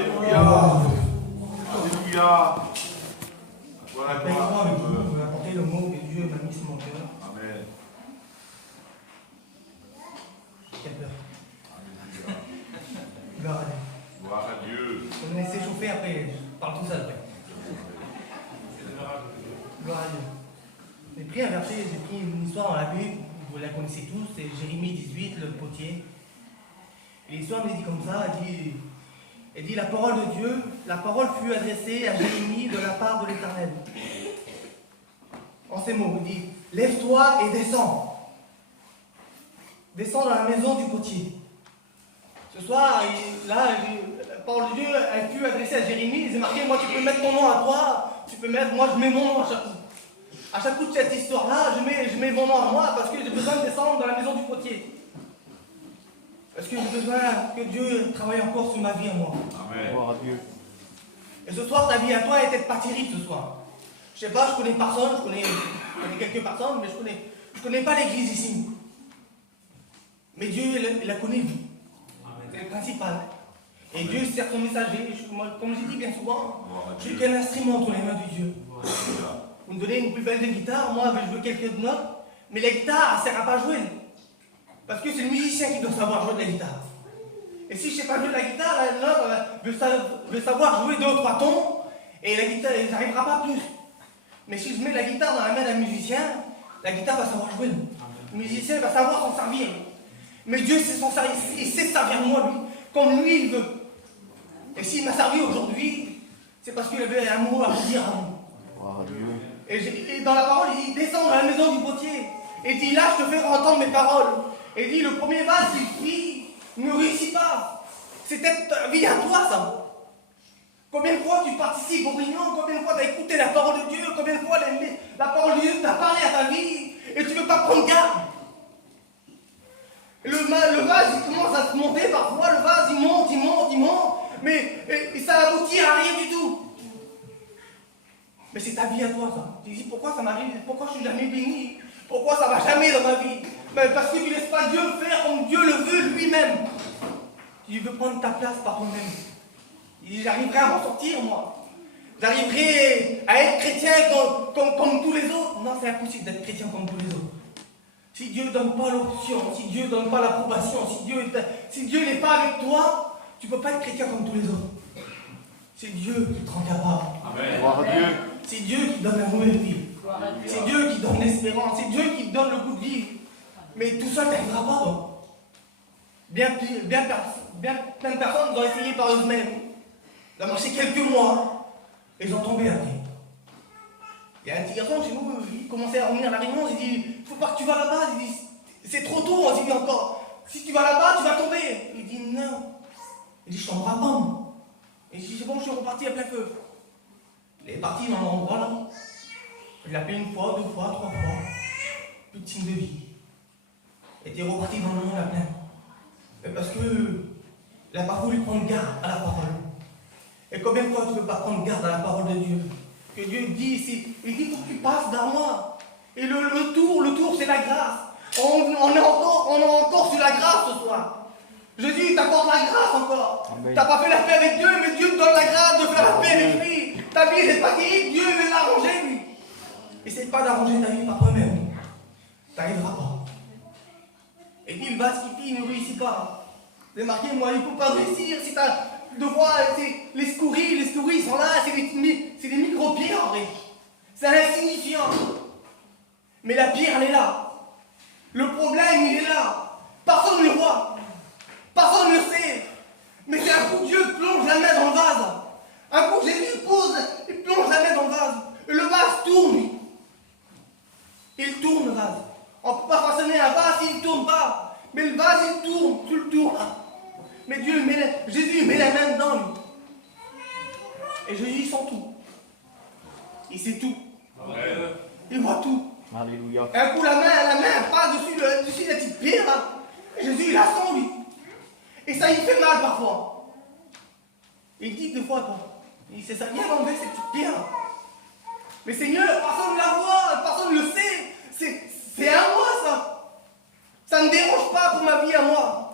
Alléluia. Alléluia. Voilà Avec moi, avec vous, vous apporter le mot que Dieu m'a mis sur mon cœur. Amen. Quelle peur. Alléluia. Gloire à Dieu. Gloire à Dieu. Vous me laissez chauffer après, je parle tout seul après. Gloire à Dieu. J'ai pris un verset, j'ai pris une histoire dans la Bible, vous la connaissez tous, c'est Jérémie 18, le potier. Et l'histoire me dit comme ça, elle dit la parole de Dieu, la parole fut adressée à Jérémie de la part de l'Éternel. En ces mots, il dit, lève-toi et descends. Descends dans la maison du potier. Ce soir, la parole de Dieu, elle fut adressée à Jérémie, il s'est marqué, moi tu peux mettre ton nom à toi, tu peux mettre, moi je mets mon nom à chaque coup. À chaque coup de cette histoire-là, je mets mon nom à moi parce que j'ai besoin de descendre dans la maison du potier. Parce que j'ai besoin que Dieu travaille encore sur ma vie à moi. Amen. Gloire à Dieu. Et ce soir, ta vie à toi est peut-être pas terrible ce soir. Je sais pas, je connais personne, je connais quelques personnes, mais je connais pas l'église ici. Mais Dieu, il la connaît, lui. C'est le principal. Et Dieu sert son messager. Comme je dis bien souvent, je suis qu'un instrument entre les mains de Dieu. Vous me donnez une plus belle de guitare, moi je veux quelques notes, mais la guitare, elle ne sert à pas jouer. Parce que c'est le musicien qui doit savoir jouer de la guitare. Et si je ne sais pas jouer de la guitare, je vais savoir jouer 2 ou 3 tons, et la guitare, elle n'arrivera pas plus. Mais si je mets la guitare dans la main d'un musicien, la guitare va savoir jouer. Le musicien va savoir s'en servir. Mais Dieu sait s'en servir, il sait se servir de moi, lui, comme lui il veut. Et s'il m'a servi aujourd'hui, c'est parce qu'il avait un mot à vous dire à vous. Gloire à Dieu. Et dans la parole, il dit, descends dans la maison du potier. Et il dit, là, je te fais entendre mes paroles. Et il dit, le premier vase, il prie, ne réussit pas. C'était ta vie à toi, ça. Combien de fois tu participes aux réunions, combien de fois tu as écouté la parole de Dieu, combien de fois la parole de Dieu t'a parlé à ta vie, et tu ne veux pas prendre garde. Le vase, il commence à se monter parfois, le vase, il monte, mais et ça aboutit à rien du tout. Mais c'est ta vie à toi, ça. Tu dis, pourquoi ça m'arrive? Pourquoi je suis jamais béni? Pourquoi ça ne va jamais dans ma vie? Mais parce que tu ne laisses pas Dieu faire comme Dieu le veut lui-même. Tu veux prendre ta place par toi-même. J'arriverai à m'en sortir, moi. J'arriverai à être chrétien comme tous les autres. Non, c'est impossible d'être chrétien comme tous les autres. Si Dieu ne donne pas l'option, si Dieu ne donne pas l'approbation, si Dieu n'est pas avec toi, tu ne peux pas être chrétien comme tous les autres. C'est Dieu qui te rend capable. Amen. Gloire à Dieu. C'est Dieu qui donne la nouvelle vie. C'est Dieu qui donne l'espérance. C'est Dieu qui donne le goût de vivre. Mais tout ça, tu n'arriveras pas. Donc. Bien plein de personnes ont essayé par eux-mêmes de marcher quelques mois et ils ont tombé après. Il y a un petit garçon chez nous, il commençait à revenir à la réunion, il dit, il ne faut pas que tu vas là-bas. Il dit, c'est trop tôt, on dit encore. Si tu vas là-bas, tu vas tomber. Il dit, non. Il dit, je tomberai pas, moi. Et il dit, c'est bon, je suis reparti à plein feu. Il est parti dans l'endroit là. Il l'a appelé 1 fois, 2 fois, 3 fois. Plus de signe de vie. Il était reparti dans le monde à plein. Mais parce que il n'a pas voulu prendre garde à la parole. Et combien de fois tu ne peux pas prendre garde à la parole de Dieu? Que Dieu dit ici, il dit, il faut que tu passes dans moi. Et le tour, c'est la grâce. On est encore sur la grâce ce soir. Jésus t'apporte la grâce encore. Tu n'as pas fait la paix avec Dieu, mais Dieu te donne la grâce de faire la paix avec lui. Ta vie n'est pas terrible, Dieu veut l'arranger lui. Essaye pas d'arranger ta vie par toi-même. Tu n'arriveras pas. Et puis le vase qui plie ne réussit pas. C'est marqué, moi, il ne faut pas réussir. Si tu as de voir les scories sont là, c'est des micro-pierres en vrai. C'est insignifiant. Mais la pierre, elle est là. Le problème, il est là. Personne ne le voit. Personne ne le sait. Mais c'est un coup Dieu plonge la main dans le vase. Un coup Jésus pose et plonge la main dans le vase. Et le vase tourne. Il tourne le vase. On ne peut pas façonner un vase s'il ne tourne pas. Mais le vase, il tourne. Tu le tournes là. Mais Jésus met la main dedans, lui. Et Jésus, il sent tout. Il sait tout. Amen. Il voit tout. Alléluia. Et un coup, la main passe dessus la petite pierre, là. Et Jésus, il la sent, lui. Et ça, il fait mal parfois. Il dit 2 fois, quoi. Il dit, c'est ça, viens enlever cette petite pierre. Mais Seigneur, personne ne la voit, personne ne le sait. C'est à moi, ça. Ça ne dérange pas pour ma vie à moi.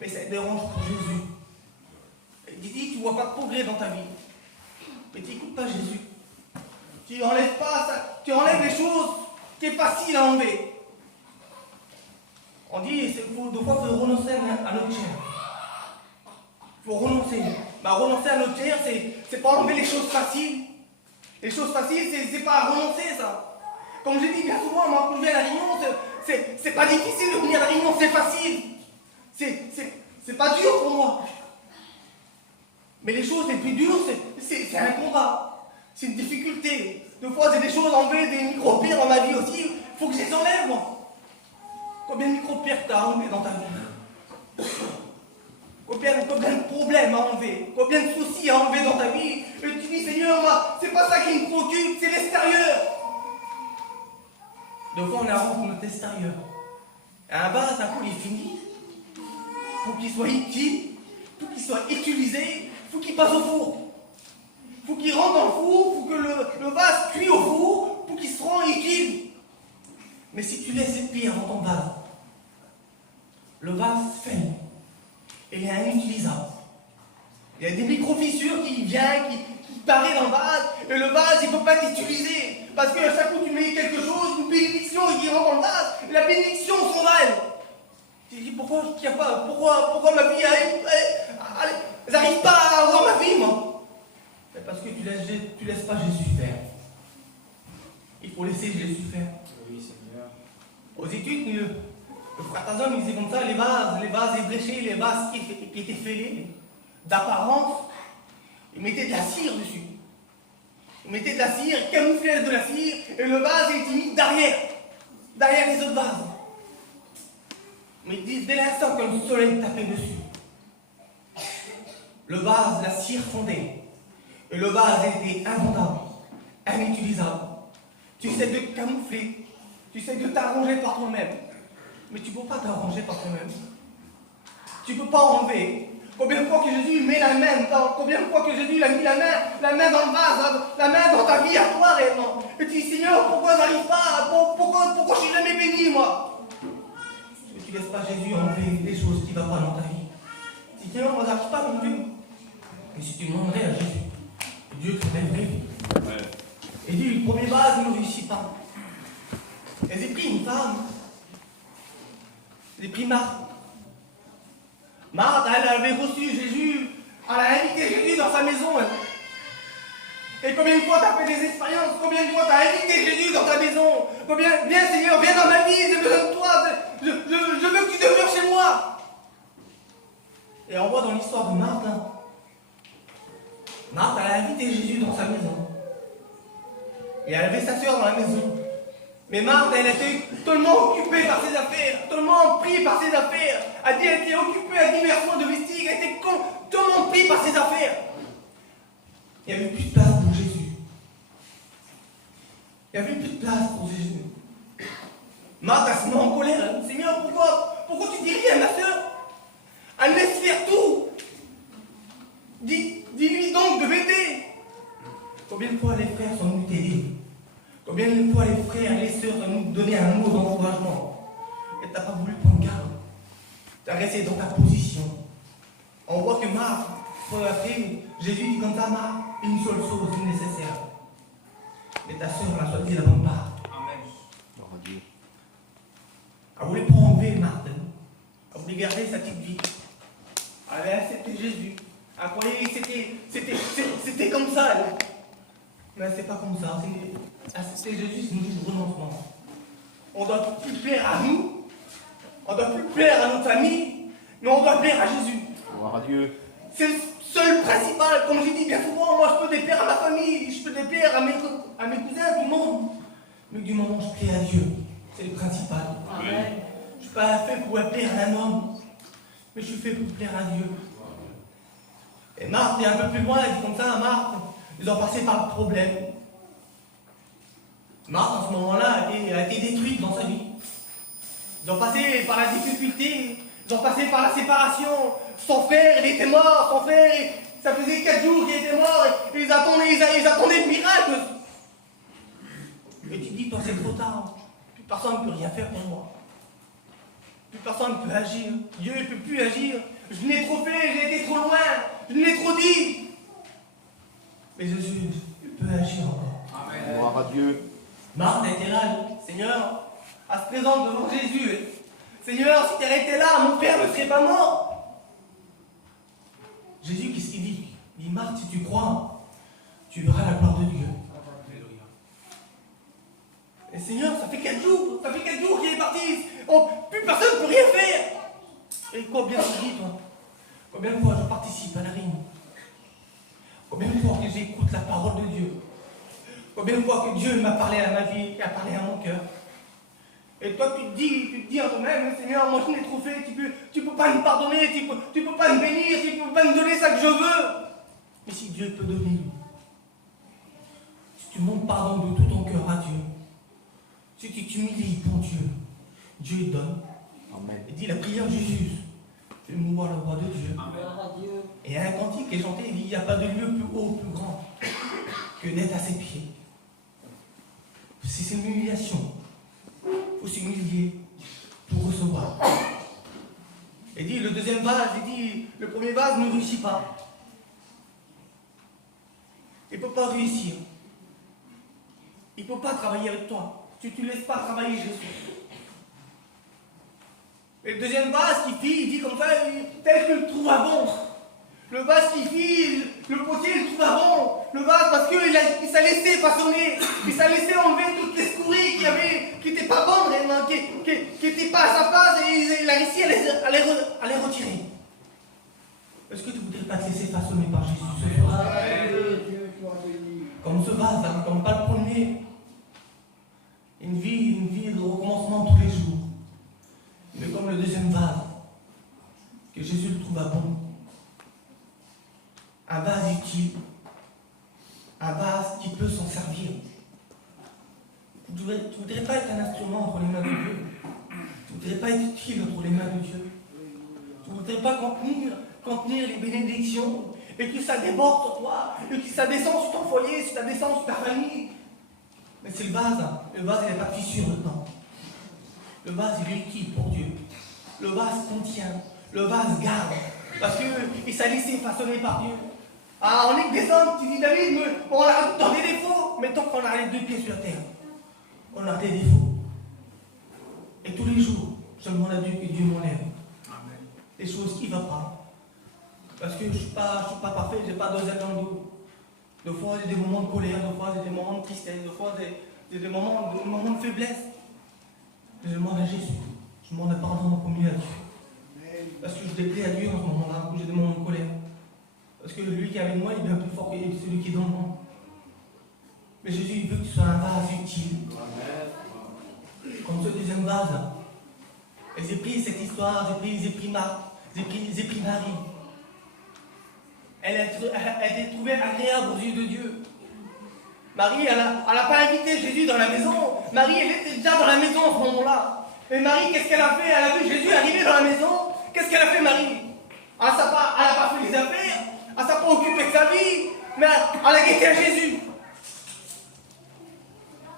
Mais ça dérange pour Jésus. Il dit, tu vois pas de progrès dans ta vie. Mais tu n'écoutes pas Jésus. Tu enlèves pas ça, tu enlèves les choses qui est facile à enlever. On dit, des fois, il faut renoncer à notre chair. Il faut renoncer. Bah, renoncer à notre chair, c'est pas enlever les choses faciles. Les choses faciles, c'est pas renoncer, ça. Comme je dis bien souvent, moi, quand je viens à la réunion, c'est pas difficile de venir à la réunion, c'est facile. C'est pas dur pour moi. Mais les choses les plus dures, c'est un combat. C'est une difficulté. Des fois, c'est des choses enlevées, des micro-pires dans ma vie aussi. Il faut que je les enlève, moi. Combien de micro-pires t'as enlevé dans ta vie? Combien de problèmes à enlever? Combien de soucis à enlever dans ta vie? Et tu dis, Seigneur, moi, c'est pas ça qui me préoccupe, c'est l'extérieur. Des fois, on arrange notre extérieur. Et un vase, un coup, il est fini. Pour qu'il soit utile, pour qu'il soit utilisé, il faut qu'il passe au four. Il faut qu'il rentre dans le four, il faut que le vase cuit au four, pour qu'il se rende utile. Mais si tu laisses cette pierre dans ton vase, le vase fait. Il est inutilisable. Il y a des micro-fissures qui viennent, qui paraissent dans le vase, et le vase, il ne peut pas être utilisé. Parce qu'à chaque fois que tu mets quelque chose, une bénédiction qui rentre dans le vase, et la bénédiction s'en va. Tu te dis, pourquoi ma vie, elle n'arrive pas à avoir ma vie, moi? C'est parce que tu laisses pas Jésus faire. Il faut laisser Jésus faire. Oui, Seigneur. Aux études, le frère Tazon, il disait comme ça, les vases ébréchés, les vases qui étaient fêlés, d'apparence, il mettait de la cire dessus. Il mettait de la cire, il camouflait de la cire, et le vase était mis derrière les autres vases. Mais ils disent, dès l'instant que le soleil tapait dessus, le vase, la cire fondait, et le vase était invendable, inutilisable. Tu essaies de camoufler, tu essaies de t'arranger par toi-même. Mais tu ne peux pas t'arranger par toi-même. Tu ne peux pas enlever. Combien de fois que Jésus met la main dans, combien de fois que Jésus a mis la main dans le vase, la main dans ta vie à toi réellement. Et tu dis, Seigneur, pourquoi je n'arrive pas? Pourquoi je ne suis jamais béni, moi? Parce que tu ne laisses pas Jésus enlever des choses qui ne vont pas dans ta vie. Si Seigneur, moi, je n'arrive pas, mon Dieu. Et si tu demanderais à Jésus, Dieu te lèverait. Et dit, le premier vase ne réussit pas. Et j'ai pris une femme. J'ai pris Marthe. Marthe, elle avait reçu Jésus, elle a invité Jésus dans sa maison. Et combien de fois tu as fait des expériences? Combien de fois tu as invité Jésus dans ta maison? Viens Seigneur, viens dans ma vie, j'ai besoin de toi, je veux que tu demeures chez moi. Et on voit dans l'histoire de Marthe, Marthe, elle a invité Jésus dans sa maison. Et elle avait sa soeur dans la maison. Mais Marthe, elle était tellement occupée par ses affaires, tellement prise par ses affaires. Elle était occupée à divers soins domestiques, elle était tellement prise par ses affaires. Il n'y avait plus de place pour Jésus. Il n'y avait plus de place pour Jésus. Marthe, elle se met en colère. Elle dit, Seigneur, pourquoi tu dis rien, ma soeur? Elle laisse faire tout. Dis-lui donc de m'aider. Combien de fois les frères sont venus t'aider? Combien de fois les frères et les sœurs sont venus te donner un mot d'encouragement? Et tu n'as pas voulu prendre garde. Tu as resté dans ta position. On voit que Marthe, après, Jésus dit comme ça, Marthe, une seule chose est nécessaire. Mais ta sœur a choisi la bonne part. Amen. Elle ne voulait pas enlever Marthe. Elle voulait garder sa petite vie. Elle avait accepté Jésus. Elle croyait que c'était comme ça. Mais c'est pas comme ça. Accepter Jésus, c'est une renoncement. On ne doit plus plaire à nous. On ne doit plus plaire à notre famille. Mais on doit plaire à Jésus. Gloire à Dieu. C'est le seul principal. Comme je dis bien souvent, moi je peux déplaire à ma famille, je peux déplaire à mes cousins, tout le monde. Mais du moment où je plais à Dieu, c'est le principal. Amen. Je ne suis pas fait pour plaire à un homme, mais je suis fait pour plaire à Dieu. Et Marthe est un peu plus loin, elle dit comme ça, Marthe, ils ont passé par le problème. Marthe, en ce moment-là, a été détruite dans sa vie. Ils ont passé par la difficulté, ils ont passé par la séparation. Son frère, il était mort, son frère, ça faisait 4 jours qu'il était mort, et ils attendaient le miracle. Et tu dis, toi, c'est trop tard. Plus personne ne peut rien faire pour moi. Plus personne ne peut agir. Dieu ne peut plus agir. Je n'ai trop fait, j'ai été trop loin. Je l'ai trop dit. Mais Jésus, il peut agir encore. Amen. Gloire à Dieu. Marthe était là, Seigneur, elle se présente devant Jésus. Seigneur, si tu avais été là, mon frère ne serait pas mort. Jésus, qu'est-ce qu'il dit? Il dit, Marthe, si tu crois, tu verras la gloire de Dieu. Et Seigneur, ça fait 4 jours, qu'il est parti. Oh, plus personne ne peut rien faire. Et combien tu dis, toi? Combien de fois je participe à la réunion? Combien de fois que j'écoute la parole de Dieu? Combien de fois que Dieu m'a parlé à ma vie et a parlé à mon cœur? Et toi, tu te dis en toi-même, Seigneur, moi je l'ai trop fait, tu peux pas me pardonner, tu peux pas me bénir, tu peux pas me donner ça que je veux. Mais si Dieu peut donner, si tu montres pardon de tout ton cœur à Dieu, si tu t'humilies pour Dieu, Dieu donne. Amen. Il dit la prière de Jésus, fais-moi voir la voix de Dieu. Amen. Et il y a un cantique qui est chanté, il dit, il n'y a pas de lieu plus haut, plus grand que d'être à ses pieds. C'est une humiliation. Il faut s'humilier pour recevoir. Il dit, le deuxième vase, il dit, le premier vase ne réussit pas. Il ne peut pas réussir. Il ne peut pas travailler avec toi. Tu ne laisses pas travailler Jésus. Et le deuxième vase qui fit, il dit comme ça, tel que le trouve à bon. Le vase qui fit, le potier il trouve à bon. Le vase parce qu'il s'est laissé façonner, il s'est laissé enlever toutes les scories qui n'étaient pas bonnes, vraiment, qui n'étaient pas à sa place, et il a réussi à les retirer. Est-ce que tu ne voudrais pas te laisser façonner par Jésus ce soir? Comme ce vase, hein, comme pas le premier. Une vie de recommencement tous les jours. Mais comme le deuxième vase, que Jésus le trouva bon. Un vase utile. Un vase qui peut s'en servir. Tu ne voudrais pas être un instrument entre les mains de Dieu. Tu ne voudrais pas être utile entre les mains de Dieu. Tu ne voudrais pas contenir les bénédictions et que ça déborde sur toi, et que ça descend sur ton foyer, que ça descend sur ta famille. Mais c'est le vase. Le vase, il n'a pas de fissure dedans. Le vase, il est utile pour Dieu. Le vase contient. Le vase garde. Parce qu'il s'est laissé façonner par Dieu. Ah, on est que des hommes, tu dis David, on a dans des défauts. Mais tant qu'on a les 2 pieds sur la terre, on a des défauts. Et tous les jours, je demande à Dieu que Dieu m'enlève les choses qui ne vont pas. Parce que je ne suis pas parfait, je n'ai pas 2 ailes dans le dos. Des fois, j'ai des moments de colère, des fois, j'ai des moments de tristesse, des fois, j'ai des moments de faiblesse. Mais je demande à Jésus, je demande pardon en premier à Dieu. Parce que je déplais à Dieu en ce moment-là, où j'ai des moments de colère. Parce que lui qui est avec moi, il est bien plus fort que celui qui est dans le monde. Mais Jésus, il veut que tu sois un vase utile. Comme ce deuxième vase. Et j'ai pris cette histoire, j'ai pris Marie. Elle a été trouvée agréable aux yeux de Dieu. Marie, elle n'a pas invité Jésus dans la maison. Marie, elle était déjà dans la maison à ce moment-là. Et Marie, qu'est-ce qu'elle a fait? Elle a vu Jésus arriver dans la maison. Qu'est-ce qu'elle a fait, Marie? Elle n'a pas fait les affaires. Elle ne s'est pas occupée de sa vie. Mais elle a guetté à Jésus.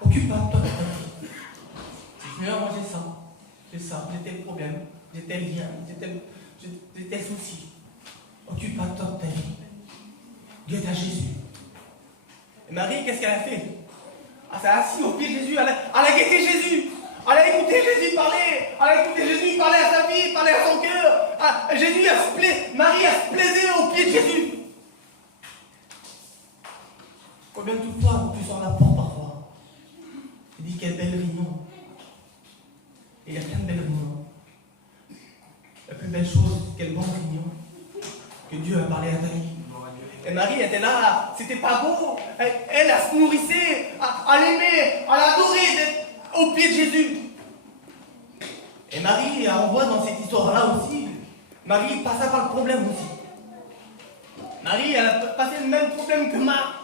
Occupe-toi de ta vie. Seigneur, moi j'ai ça, j'ai tel problème, j'ai tel lien, j'ai tel souci. Occupe-toi de ta vie. Guette à Jésus. Et Marie, qu'est-ce qu'elle a fait? Elle s'est assise au pied de Jésus, elle a guetté Jésus. Elle a écouté Jésus parler. Elle a écouté Jésus parler à sa vie, parler à son cœur. Marie a se plaisait au pied de Jésus. Combien de fois tu sors la porte parfois? Tu dis quelle belle réunion. Et il y a plein de belles réunions. La plus belle chose, quelle bonne réunion que Dieu a parlé à ta vie. Et Marie était là, c'était pas beau. Elle se nourrissait, elle aimait, elle adorait d'être au pied de Jésus. Et Marie, on voit dans cette histoire-là aussi, Marie passa par le problème aussi. Marie, elle a passé le même problème que Marthe.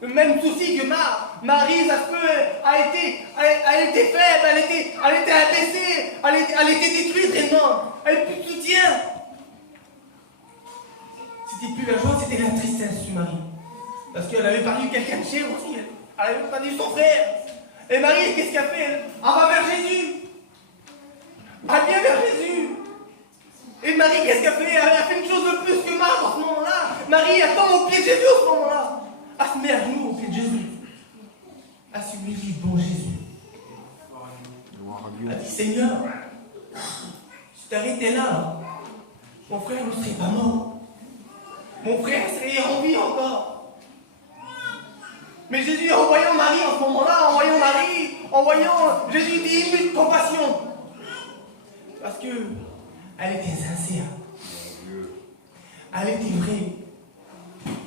Le même souci que Marthe. Marie, ça se peut, elle était faible, elle était abaissée, elle était détruite réellement. Elle n'avait plus de soutien. C'était plus la joie, c'était la tristesse sur Marie. Parce qu'elle avait perdu quelqu'un de cher aussi. Elle avait perdu son frère. Et Marie, qu'est-ce qu'elle fait? Elle va vers Jésus. Elle vient vers Jésus. Et Marie, qu'est-ce qu'elle fait? Elle a fait une chose de plus que Marthe en ce moment-là. Marie attend au pied de Jésus en ce moment-là. Elle se met à genoux au pied de Jésus. Elle s'humilie devant Jésus. Gloire à Dieu. Elle dit, Seigneur, si tu avais été là, mon frère ne serait pas mort. Mon frère serait en vie encore. Mais Jésus, en voyant Marie en ce moment-là, en voyant Jésus dit, il de compassion. Parce que elle était sincère. Elle était vraie.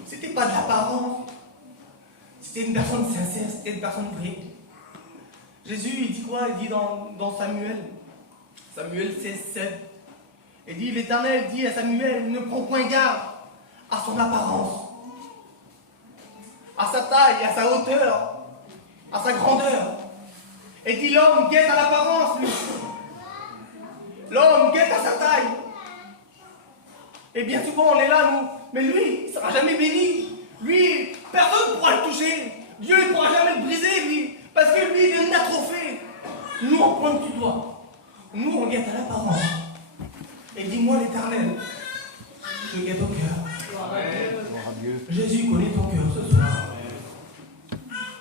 C'était pas de l'apparence. C'était une personne sincère, c'était une personne vraie. Jésus, il dit quoi? Il dit dans Samuel 16:7. Il dit, l'Éternel dit à Samuel, ne prends point garde à son apparence, à sa taille, à sa hauteur, à sa grandeur. Et dit, l'homme guette à l'apparence, lui. L'homme guette à sa taille. Et bien souvent, on est là, nous. Mais lui, il ne sera jamais béni. Lui, personne ne pourra le toucher. Dieu ne pourra jamais le briser, lui. Parce que lui, il a trop fait. Nous, on pointe du doigt. Nous, on guette à l'apparence. Et dis-moi, l'Éternel, je guette au cœur. Gloire à Dieu. Jésus connaît ton cœur ce soir.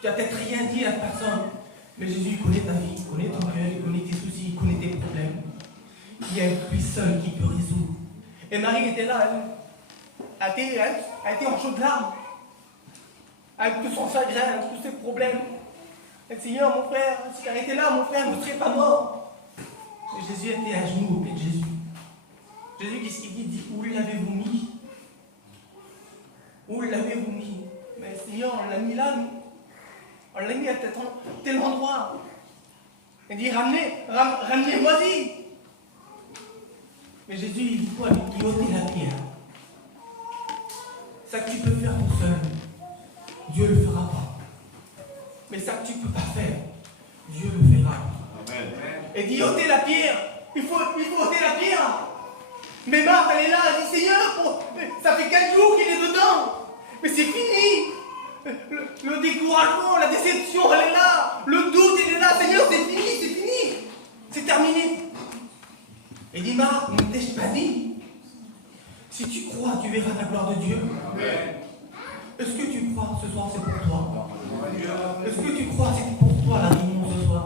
Tu n'as peut-être rien dit à personne. Mais Jésus connaît ta vie, il connaît ton cœur, il connaît tes soucis, il connaît tes problèmes. Il y a lui seul qui peut résoudre. Et Marie était là, elle était en chaude larmes, avec tout son chagrin, avec tous ses problèmes. Elle dit, Seigneur, mon frère, si tu étais là, mon frère ne serait pas mort. Et Jésus était à genoux au pied de Jésus. Jésus, qu'est-ce qu'il dit? Il dit, où l'avez-vous mis? Où l'avez-vous mis? Mais Seigneur, on l'a mis là, nous. On l'a mis à tel endroit. Il dit, ramenez-moi-y. Mais Jésus, il dit quoi? Il dit, ôtez la pierre. Ça que tu peux faire tout seul, Dieu ne le fera pas. Mais ça que tu ne peux pas faire, Dieu le fera. Amen. Et dit, ôtez la pierre. Il faut ôter la pierre. Mais Marthe, elle est là, elle dit, Seigneur, ça fait 4 jours qu'il est dedans. Mais c'est fini. Le découragement, la déception, elle est là. Le doute, il est là. Seigneur, c'est fini. C'est terminé. Et dit, Marthe, ne t'ai-je pas dit? Si tu crois, tu verras la gloire de Dieu. Amen. Est-ce que tu crois ce soir, c'est pour toi? Est-ce que tu crois, c'est pour toi la réunion ce soir?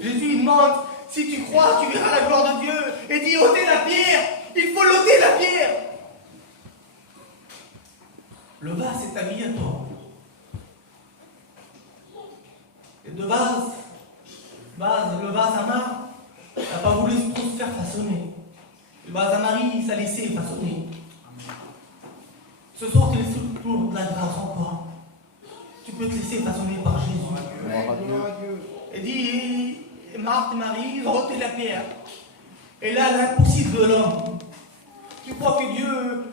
Jésus demande, si tu crois, tu verras la gloire de Dieu. Et dit, ôtez la pierre. Il faut l'ôter la pierre. Le vase, c'est ta vie à toi. Et de base, le vase à Marthe n'a pas voulu trop se faire façonner. Le vase à Marie, ça laissé façonner. Ce soir, tu laisses toujours de la grâce encore. Tu peux te laisser façonner par Jésus. Gloire à Dieu. Et dit, Marthe et Marie, ils ont ôté la pierre. Et là, l'impossible de l'homme. Tu crois que Dieu,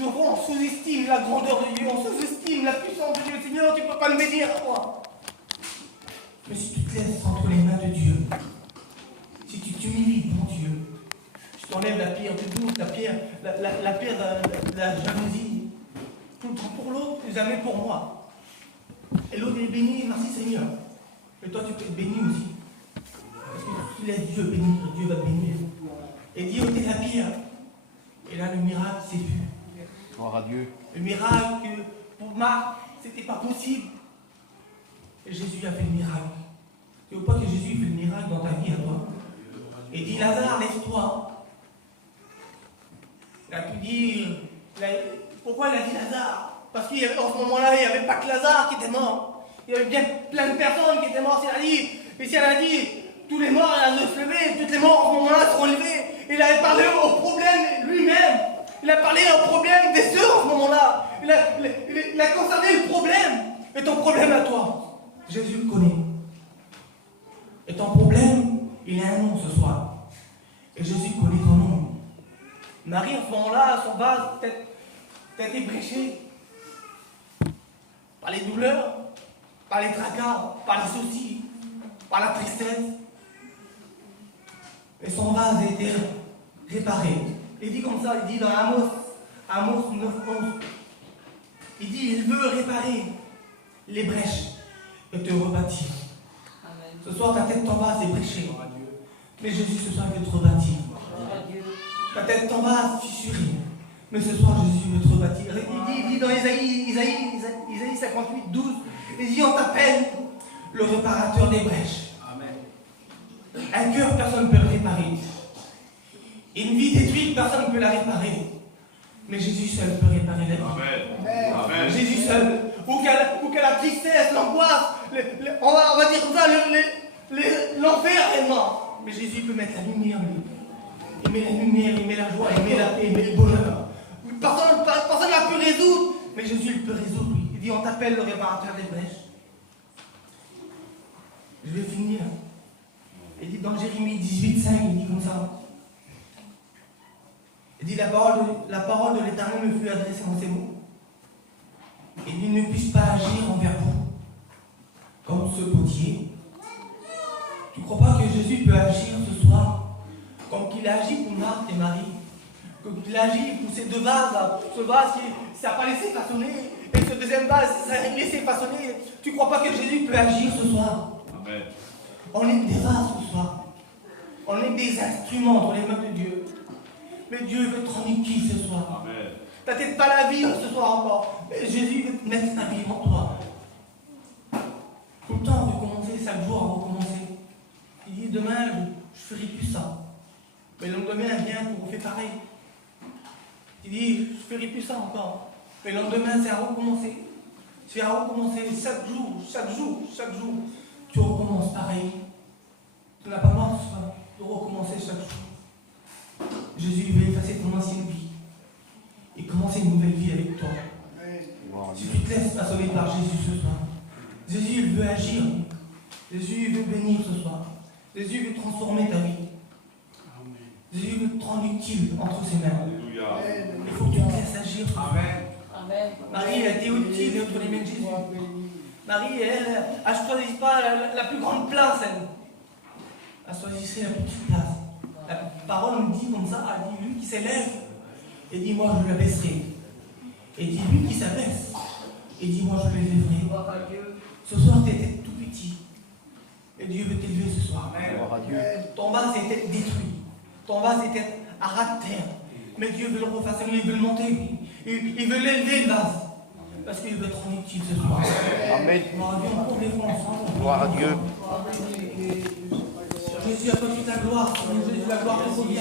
on sous-estime la grandeur de Dieu, on sous-estime la puissance de Dieu. Seigneur, tu ne peux pas le bénir à moi. Mais si tu te laisses entre les mains de Dieu, si tu t'humilies devant Dieu, tu t'enlèves la pierre du doute, la pierre de la jalousie, tout le temps pour l'autre, jamais pour moi. Et l'autre est béni, merci Seigneur. Et toi, tu peux être béni aussi. Parce que tu laisses Dieu bénir, Dieu va te bénir. Et dit, ôtez la pierre. Et là, le miracle s'est vu. Gloire à Dieu. Le miracle, pour Marc, c'était pas possible. Et Jésus a fait le miracle. Tu ne veux pas que Jésus fait le miracle dans ta vie à toi? Et dit, Lazare, lève-toi. Il a pu dire, pourquoi il a dit Lazare? Parce qu'en ce moment-là, il n'y avait pas que Lazare qui était mort. Il y avait bien plein de personnes qui étaient mortes. Et si elle a dit, tous les morts allaient se lever, toutes les morts en ce moment-là se relever. Il avait parlé au problème lui-même. Il a parlé au problème des sœurs en ce moment-là. Il a concerné le problème. Et ton problème à toi, Jésus le connaît. Et ton problème, il a un nom ce soir. Et Jésus connaît ton nom. Marie, en ce moment-là, son vase t'a été bréché. Par les douleurs, par les tracas, par les soucis, par la tristesse. Et son vase a été réparé. Il dit comme ça, il dit dans Amos 9:11, il dit, il veut réparer les brèches et te rebâtir. Amen. Ce soir, ta tête, ton vase est bréché. Mais Jésus, ce soir, il veut te rebâtir. Ta tête t'en va fissurer. Mais ce soir, Jésus veut te rebâtir. Il dit dans Isaïe 58, 12, il dit, on t'appelle le réparateur des brèches. Un cœur, personne ne peut le réparer. Une vie détruite, personne ne peut la réparer. Mais Jésus seul peut réparer la vie. Amen. Amen. Jésus seul. Ou qu'à la tristesse, l'angoisse, on va dire comme ça, l'enfer est mort. Mais Jésus peut mettre la lumière, lui. Il met la lumière, il met la joie, il met la paix, il met le bonheur. Personne n'a pu résoudre, mais Jésus il peut résoudre, lui. Il dit, on t'appelle le réparateur des brèches. Je vais finir. Il dit dans Jérémie 18, 5, il dit comme ça. Il dit, la parole de l'Éternel me fut adressée en ces mots. Il dit, ne puisse pas agir envers vous comme ce potier. Tu ne crois pas que Jésus peut agir ce soir comme qu'il a agi pour Marthe et Marie, comme qu'il a agi pour ces deux vases, là, ce vase qui n'a pas laissé façonner, et ce deuxième vase, ça a laissé façonner. Tu ne crois pas que Jésus peut agir ce soir? Amen. On est des vases ce soir. On est des instruments dans les mains de Dieu. Mais Dieu veut te rendre utile ce soir. Amen. Tu n'as peut-être pas la vie ce soir encore, mais Jésus veut mettre ta vie en toi. Tout le temps, recommencer, chaque jour, à recommencer. Il dit, demain, je ne ferai plus ça. Mais le lendemain vient pour refaire pareil. Il dit, je ne ferai plus ça encore. Mais le lendemain, c'est à recommencer. C'est à recommencer chaque jour, chaque jour, chaque jour. Tu recommences pareil. Tu n'as pas le droit de recommencer chaque jour. Jésus veut effacer ton ancienne vie et commencer une nouvelle vie avec toi. Si tu te laisses façonner par Jésus ce soir, Jésus il veut agir. Jésus il veut bénir ce soir. Jésus veut transformer ta vie. Jésus veut te rendre utile entre ses mains. Alléluia. Il faut que tu te laisses agir. Amen. Marie a été utile entre les mains de Jésus. Marie, elle ne choisit pas la plus grande place, elle. Elle choisissait la petite place. La parole nous dit comme ça, elle dit, lui qui s'élève, et dit, moi je le baisserai. Et dit, lui qui s'abaisse, et dit, moi je l'élèverai. Ce soir, tu étais tout petit. Et Dieu veut t'élever ce soir. Gloire à Dieu. Ton vase était détruit. Ton vase était à ras de terre. Mais Dieu veut le refaçonner, il veut le monter. Il veut l'élever, le vase. Parce qu'il veut être rendre utile ce soir. Amen. Gloire à Dieu, on court les fronts ensemble. Gloire à Dieu. Jésus, à toi toute la gloire. Jésus, la gloire te revient.